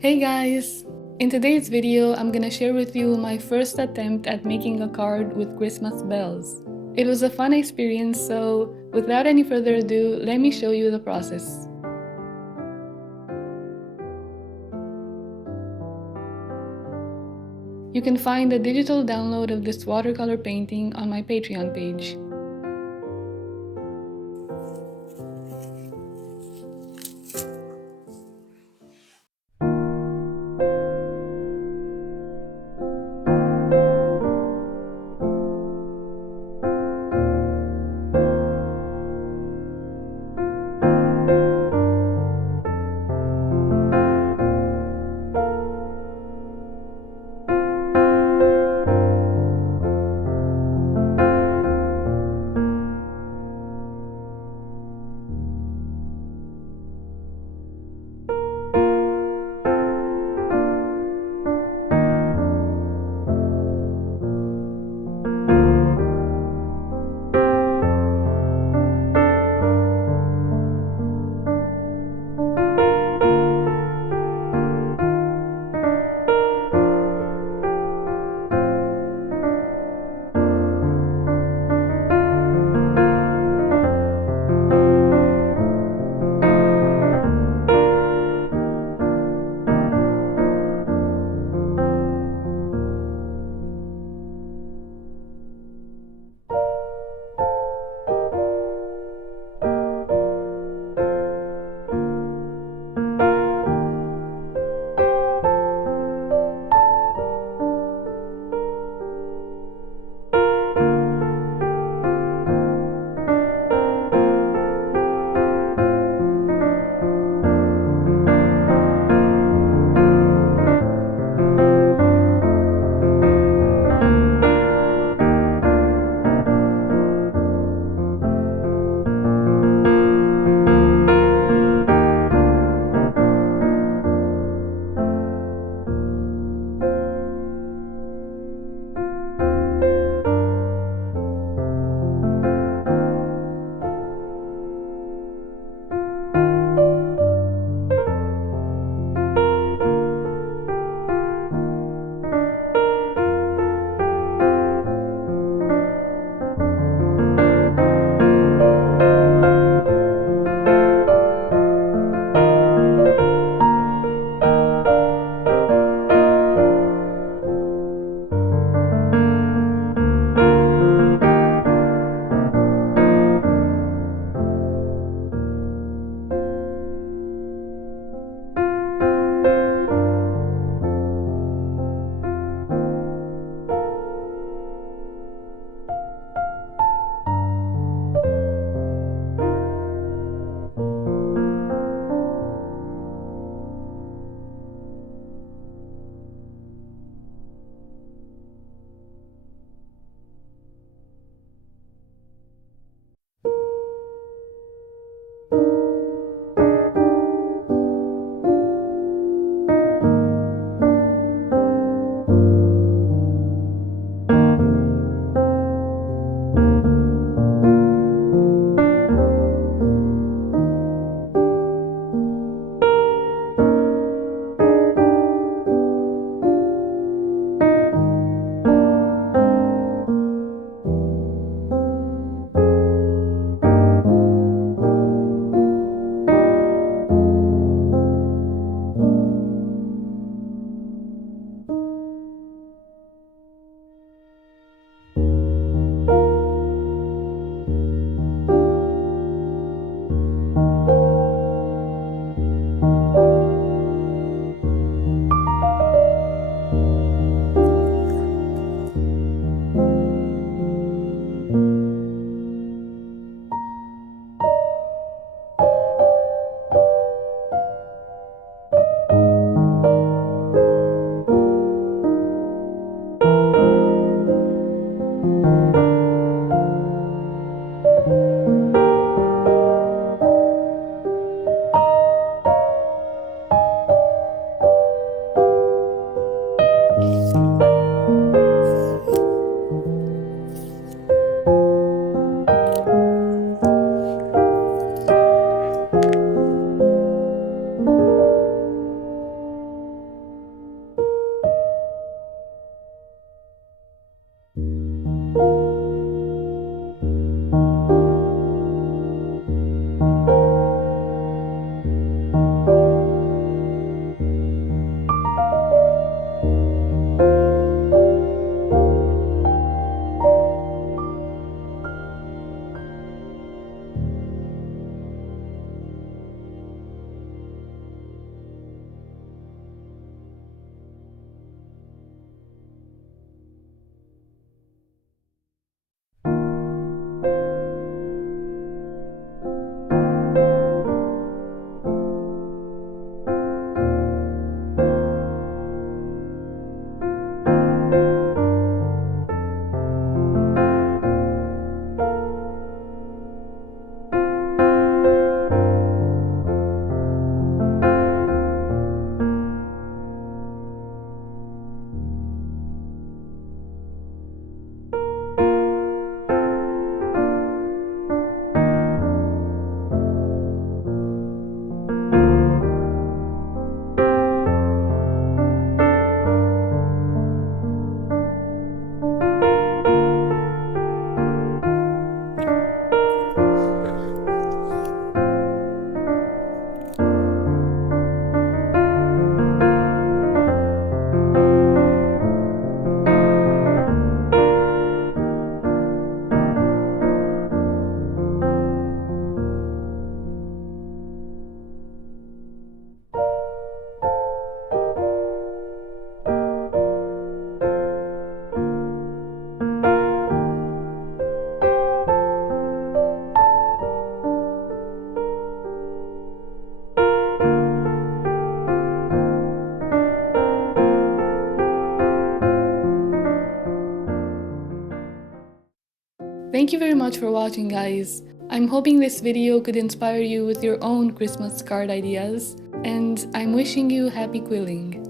Hey guys! In today's video, I'm gonna share with you my first attempt at making a card with Christmas bells. It was a fun experience, so without any further ado, let me show you the process. You can find a digital download of this watercolor painting on my Patreon page. Thank you very much for watching, guys. I'm hoping this video could inspire you with your own Christmas card ideas, and I'm wishing you happy quilling.